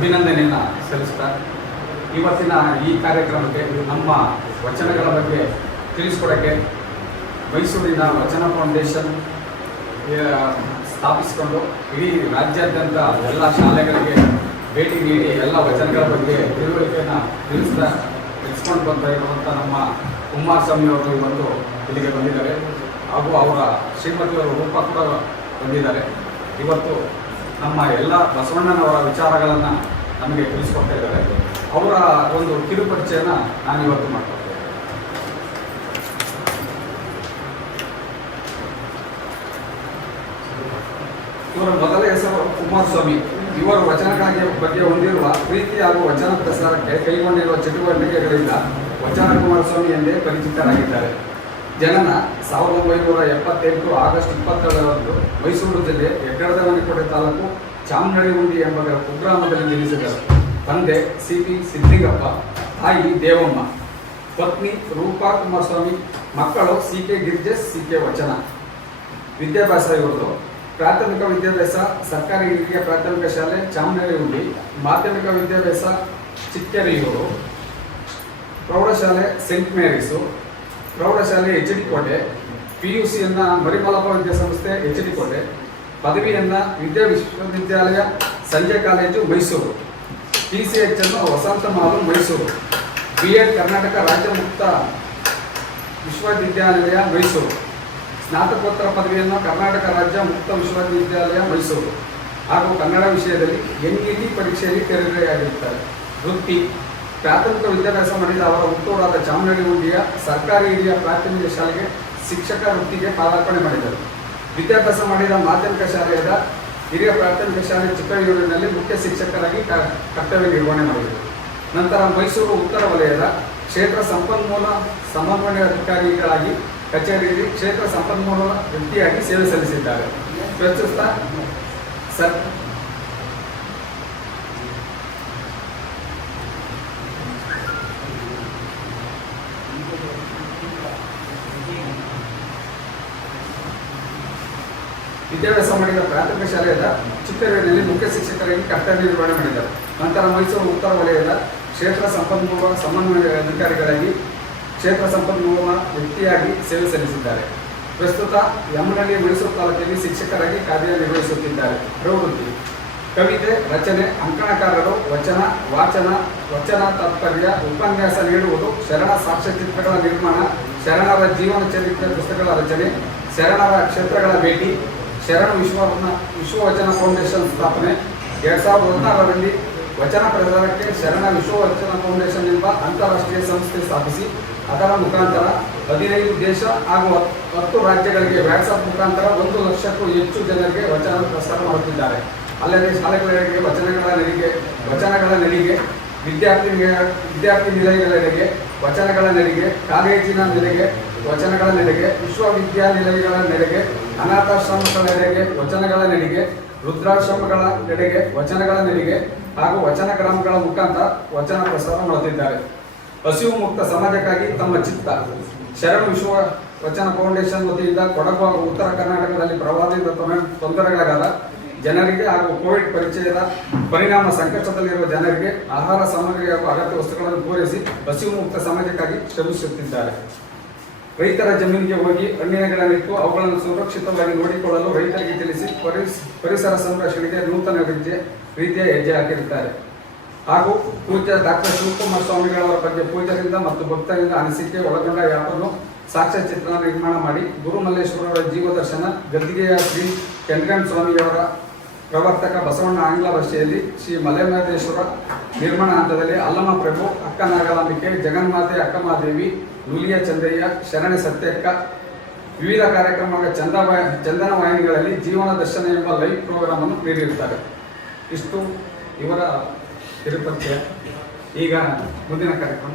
ಅಭಿನಂದನೆಯನ್ನು ಸಲ್ಲಿಸ್ತಾ ಇವತ್ತಿನ ಈ ಕಾರ್ಯಕ್ರಮಕ್ಕೆ ನಮ್ಮ ವಚನಗಳ ಬಗ್ಗೆ ತಿಳಿಸ್ಕೊಡೋಕ್ಕೆ ಮೈಸೂರಿನ ವಚನ ಫೌಂಡೇಶನ್ ಸ್ಥಾಪಿಸಿಕೊಂಡು ಇಡೀ ರಾಜ್ಯಾದ್ಯಂತ ಎಲ್ಲ ಶಾಲೆಗಳಿಗೆ ಭೇಟಿ ನೀಡಿ ಎಲ್ಲ ವಚನಗಳ ಬಗ್ಗೆ ತಿಳುವಳಿಕೆಯನ್ನು ತಿಳಿಸ್ತಾ ತಿಳಿಸ್ಕೊಂಡು ಬರ್ತಾ ಇರುವಂಥ ನಮ್ಮ ಕುಮಾರಸ್ವಾಮಿ ಅವರು ಬಂದು ಇಲ್ಲಿಗೆ ಬಂದಿದ್ದಾರೆ. ಹಾಗೂ ಅವರ ಶ್ರೀಮತಿಯವರು ರೂಪ ಬಂದಿದ್ದಾರೆ. ಇವತ್ತು ನಮ್ಮ ಎಲ್ಲ ಬಸವಣ್ಣನವರ ವಿಚಾರಗಳನ್ನು ನಮಗೆ ತಿಳಿಸ್ಕೊಡ್ತಾ ಇದ್ದಾರೆ. ಅವರ ಒಂದು ಕಿರುಪರಿಚಯನ ನಾನು ಇವತ್ತು ಮಾಡ್ಕೊಡ್ತೇನೆ. ಇವರ ಮೊದಲ ಹೆಸರು ಕುಮಾರಸ್ವಾಮಿ. ಇವರು ವಚನಕ್ಕಾಗಿ ಬಗ್ಗೆ ಹೊಂದಿರುವ ಪ್ರೀತಿ ಹಾಗೂ ವಚನ ಪ್ರಸಾರಕ್ಕೆ ಕೈಗೊಂಡಿರುವ ಚಟುವಟಿಕೆಗಳಿಂದ ವಚನ ಕುಮಾರಸ್ವಾಮಿ ಎಂದೇ ಪರಿಚಿತರಾಗಿದ್ದಾರೆ. ಜನನ ಸಾವಿರದ ಒಂಬೈನೂರ ಎಪ್ಪತ್ತೆಂಟು ಆಗಸ್ಟ್ ಇಪ್ಪತ್ತೇಳರಂದು ಮೈಸೂರು ಜಿಲ್ಲೆ ಹೆಗ್ಗಡದವನಿಕೋಟೆ ತಾಲೂಕು ಚಾಮನಹಳ್ಳಿ ಎಂಬ ಕುಗ್ರಾಮದಲ್ಲಿ ಜನಿಸಿದರು. ತಂದೆ ಸಿ ಪಿ ಸಿದ್ದಿಗಪ್ಪ, ತಾಯಿ ದೇವಮ್ಮ, ಪತ್ನಿ ರೂಪಾ ಕುಮಾರಸ್ವಾಮಿ, ಮಕ್ಕಳು ಸಿ ಕೆ ಗಿರ್ಜಸ್ ಸಿ ಕೆ ವಚನ. ವಿದ್ಯಾಭ್ಯಾಸ ಇವರು ಪ್ರಾಥಮಿಕ ವಿದ್ಯಾಭ್ಯಾಸ ಸರ್ಕಾರಿ ಹಿರಿಯ ಪ್ರಾಥಮಿಕ ಶಾಲೆ ಚಾಮನಹಳ್ಳಿ ಮಾಧ್ಯಮಿಕ ವಿದ್ಯಾಭ್ಯಾಸ ಚಿಕ್ಕರಿಯೂರು, ಪ್ರೌಢಶಾಲೆ ಸೆಂಟ್ ಮೇರೀಸು ಪ್ರೌಢಶಾಲೆ H D Kote, P U ಸಿಯನ್ನು Marimallappa ವಿದ್ಯಾಸಂಸ್ಥೆ ಎಚ್ ಡಿ ಕೋಟೆ ಪದವಿಯನ್ನು ವಿದ್ಯಾ ವಿಶ್ವವಿದ್ಯಾಲಯ ಸಂಜೆ college Mysuru. P C H ಅನ್ನು ವಸಂತ ಮಾಲು ಮೈಸೂರು. ಬಿ ಎಡ್ ಕರ್ನಾಟಕ ರಾಜ್ಯ ಮುಕ್ತ ವಿಶ್ವವಿದ್ಯಾನಿಲಯ ಮೈಸೂರು. ಸ್ನಾತಕೋತ್ತರ ಪದವಿಯನ್ನು ಕರ್ನಾಟಕ ರಾಜ್ಯ ಮುಕ್ತ ವಿಶ್ವವಿದ್ಯಾಲಯ ಮೈಸೂರು. ಹಾಗೂ ಕನ್ನಡ ವಿಷಯದಲ್ಲಿ ಎನ್ ಇ ಟಿ ಪರೀಕ್ಷೆಯಲ್ಲಿ ತೇರ್ಗಡೆಯಾಗಿರುತ್ತಾರೆ ವೃತ್ತಿ ಪ್ರಾಥಮಿಕ ವಿದ್ಯಾಭ್ಯಾಸ ಮಾಡಿದ ಅವರ ಹುಟ್ಟೂರಾದ ಹುಂಡಿಯ ಸರ್ಕಾರಿ ಹಿರಿಯ ಪ್ರಾಥಮಿಕ ಶಾಲೆಗೆ ಶಿಕ್ಷಕ ವೃತ್ತಿಗೆ ಪಾದಾರ್ಪಣೆ ಮಾಡಿದರು. ವಿದ್ಯಾಭ್ಯಾಸ ಮಾಡಿದ ಮಾಧ್ಯಮಿಕ ಶಾಲೆಯಾದ ಹಿರಿಯ ಪ್ರಾಥಮಿಕ ಶಾಲೆ ಚಿಕ್ಕಯೂರಿನಲ್ಲಿ ಮುಖ್ಯ ಶಿಕ್ಷಕರಾಗಿ ಕರ್ತವ್ಯ ನಿರ್ವಹಣೆ ಮಾಡಿದರು. ನಂತರ ಮೈಸೂರು ಉತ್ತರ ವಲಯದ ಕ್ಷೇತ್ರ ಸಂಪನ್ಮೂಲ ಸಮನ್ವಯ ಅಧಿಕಾರಿಗಳಾಗಿ ಕಚೇರಿಯಲ್ಲಿ ಕ್ಷೇತ್ರ ಸಂಪನ್ಮೂಲ ವ್ಯಕ್ತಿಯಾಗಿ ಸೇವೆ ಸಲ್ಲಿಸಿದ್ದಾರೆ. ಪ್ರಸ್ತುತ ಸರ್ ವಿದ್ಯಾಭ್ಯಾಸ ಮಾಡಿದ ಪ್ರಾಥಮಿಕ ಶಾಲೆಯಿಂದ ಚಿಕ್ಕರೇರಿಯಲ್ಲಿ ಮುಖ್ಯ ಶಿಕ್ಷಕರಾಗಿ ಕರ್ತವ್ಯ ನಿರ್ವಹಣೆ ಮಾಡಿದರು. ನಂತರ ಮೈಸೂರು ಉತ್ತರ ವಲಯದ ಕ್ಷೇತ್ರ ಸಂಪನ್ಮೂಲ ಸಮನ್ವಯ ಅಧಿಕಾರಿಗಳಾಗಿ ಕ್ಷೇತ್ರ ಸಂಪನ್ಮೂಲ ವ್ಯಕ್ತಿಯಾಗಿ ಸೇವೆ ಸಲ್ಲಿಸಿದ್ದಾರೆ. ಪ್ರಸ್ತುತ ಯಮನಹಳ್ಳಿ ಮೈಸೂರು ತಾಲೂಕಿನಲ್ಲಿ ಶಿಕ್ಷಕರಾಗಿ ಕಾರ್ಯನಿರ್ವಹಿಸುತ್ತಿದ್ದಾರೆ. ಪ್ರವೃತ್ತಿ. ಕವಿತೆ, ರಚನೆ, ಅಂಕಣಕಾರರು, ವಚನ, ವಾಚನ, ವಚನ ತಾತ್ಪರ್ಯ, ಉಪನ್ಯಾಸ ನೀಡುವುದು ಶರಣ ಸಾಕ್ಷ್ಯಚಿತ್ರಗಳ ನಿರ್ಮಾಣ, ಶರಣರ ಜೀವನ ಚರಿತ್ರೆ ಪುಸ್ತಕಗಳ ರಚನೆ, ಶರಣರ ಕ್ಷೇತ್ರಗಳ ಭೇಟಿ ಶರಣ ವಿಶ್ವವನ ವಿಶ್ವವಚನ ಫೌಂಡೇಶನ್ ಸ್ಥಾಪನೆ. ಎರಡ್ ಸಾವಿರದ ಹದಿನಾರರಲ್ಲಿ ವಚನ ಪ್ರಚಾರಕ್ಕೆ ಶರಣ ವಿಶ್ವವಚನ ಫೌಂಡೇಶನ್ ಎಂಬ ಅಂತಾರಾಷ್ಟ್ರೀಯ ಸಂಸ್ಥೆ ಸ್ಥಾಪಿಸಿ, ಅದರ ಮುಖಾಂತರ ಹದಿನೈದು ದೇಶ ಹಾಗೂ ಹತ್- ಹತ್ತು ರಾಜ್ಯಗಳಿಗೆ ವ್ಯಾಟ್ಸಪ್ ಮುಖಾಂತರ ಒಂದು ಲಕ್ಷಕ್ಕೂ ಹೆಚ್ಚು ಜನರಿಗೆ ವಚನ ಪ್ರಸಾರ ಮಾಡುತ್ತಿದ್ದಾರೆ. ಅಲ್ಲದೆ ಶಾಲೆಗಳಿಗೆ ವಚನಗಳ ನಡಿಗೆ ವಚನಗಳ ನಡಿಗೆ ವಿದ್ಯಾರ್ಥಿ ವಿದ್ಯಾರ್ಥಿ ನಿಲಯಗಳಿಗೆ ವಚನಗಳ ನೆಲೆಗೆ ಕಾಲೇಜಿನ ನೆಲೆಗೆ, ವಚನಗಳ ನೆಲೆಗೆ, ವಿಶ್ವವಿದ್ಯಾನಿಲಯಗಳ ನೆಲೆಗೆ, ಅನಾಥಾಶ್ರಮಗಳ ನೆಲೆಗೆ, ವಚನಗಳ ನೆಲೆಗೆ, ರುದ್ರಾಶ್ರಮಗಳ ನೆಲೆಗೆ, ವಚನಗಳ ನೆಲೆಗೆ ಹಾಗೂ ವಚನ ಕ್ರಮಗಳ ಮುಖಾಂತರ ವಚನ ಪ್ರಸಾರ ಮಾಡುತ್ತಿದ್ದಾರೆ. ಹಸಿವು ಮುಕ್ತ ಸಮಾಜಕ್ಕಾಗಿ ತಮ್ಮ ಚಿತ್ತ, ಶರಣ ವಿಶ್ವ ವಚನ ಫೌಂಡೇಶನ್ ವತಿಯಿಂದ ಕೊಡಗು ಹಾಗೂ ಉತ್ತರ ಕರ್ನಾಟಕದಲ್ಲಿ ಪ್ರವಾಹದಿಂದ ತೊಂದರೆ- ತೊಂದರೆಗಳಾದ ಜನರಿಗೆ ಹಾಗೂ ಕೋವಿಡ್ ಪರಿಚಯದ ಪರಿಣಾಮ ಸಂಕಷ್ಟದಲ್ಲಿರುವ ಜನರಿಗೆ ಆಹಾರ ಸಾಮಗ್ರಿ ಹಾಗೂ ಅಗತ್ಯ ವಸ್ತುಗಳನ್ನು ಪೂರೈಸಿ ಹಸಿವು ಮುಕ್ತ ಸಮಾಜಕ್ಕಾಗಿ ಶ್ರಮಿಸುತ್ತಿದ್ದಾರೆ. ರೈತರ ಜಮೀನಿಗೆ ಹೋಗಿ ಹಣ್ಣಿನ ಗಿಡ ನೆಟ್ಟು ಅವುಗಳನ್ನು ಸುರಕ್ಷಿತವಾಗಿ ನೋಡಿಕೊಳ್ಳಲು ರೈತರಿಗೆ ತಿಳಿಸಿ ಪರಿಸ್- ಪರಿಸರ ಸಂರಕ್ಷಣೆಗೆ ನೂತನ ರೀತಿಯ ರೀತಿಯ ಹೆಜ್ಜೆ ಹಾಕಿರುತ್ತಾರೆ. ಹಾಗೂ ಪೂಜ್ಯ ಡಾಕ್ಟರ್ ಶಿವಕುಮಾರ ಸ್ವಾಮಿಗಳವರ ಬಗ್ಗೆ ಪೂಜರಿಂದ ಮತ್ತು ಭಕ್ತರಿಂದ ಅನಿಸಿಕೆ, ಒಳಗೊಂಡ ಯಾಪನ್ನು ಸಾಕ್ಷ್ಯಚಿತ್ರ ನಿರ್ಮಾಣ ಮಾಡಿ ಗುರುಮಲ್ಲೇಶ್ವರರ ಜೀವದರ್ಶನ, ಗದ್ದಿಗೆಯ ಶ್ರೀ ಕೆಂಕಣ್ ಸ್ವಾಮಿಯವರ ಪ್ರವರ್ತಕ ಬಸವಣ್ಣ ಆಂಗ್ಲ ಭಾಷೆಯಲ್ಲಿ ಶ್ರೀ ಮಲೆಮಹದೇಶ್ವರ ನಿರ್ಮಾಣ ಹಂತದಲ್ಲಿ ಅಲ್ಲಮ ಪ್ರಭು, ಅಕ್ಕ ನಾಗಲಾಂಬಿಕೆ, ಜಗನ್ಮಾತೆ ಅಕ್ಕಮಾದೇವಿ ಲುಲಿಯ ಚಂದಯ್ಯ, ಶರಣೆ ಸತ್ಯಕ್ಕ, ವಿವಿಧ ಕಾರ್ಯಕ್ರಮಗಳ ಚಂದ ಚಂದನ ವಾಹಿನಿಗಳಲ್ಲಿ ಜೀವನ ದರ್ಶನ ಎಂಬ ಲೈವ್ ಪ್ರೋಗ್ರಾಮ್ ಅನ್ನು ನೀಡಿರುತ್ತಾರೆ ಇಷ್ಟು ಇವರ ತಿರುಪತಿಯ ಈಗ ಮುಂದಿನ ಕಾರ್ಯಕ್ರಮ.